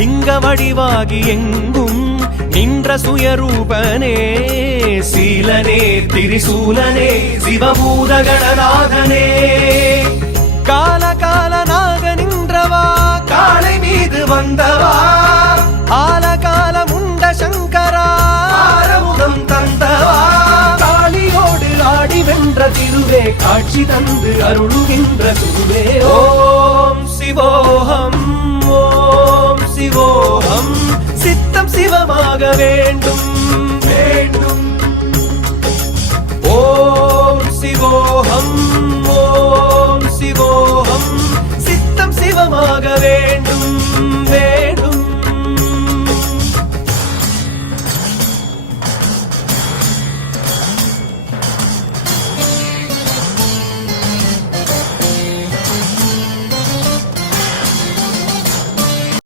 லிங்க வடிவாகி எங்கும் நின்ற சுயரூபனே சீலனே திரிசூலனே சிவபூதகணநாதனே காலகாலனாக நின்றவா காளை மீது வந்தவா ஆலகாலம் உண்ட சங்கரா ஆரமுதம் தந்தவா காளியோடு ஆடி வென்ற திருவே காட்சி தந்து அருளுகின்ற குருவே ஓம் சிவோகம் சித்தம் சிவமாக வேண்டும்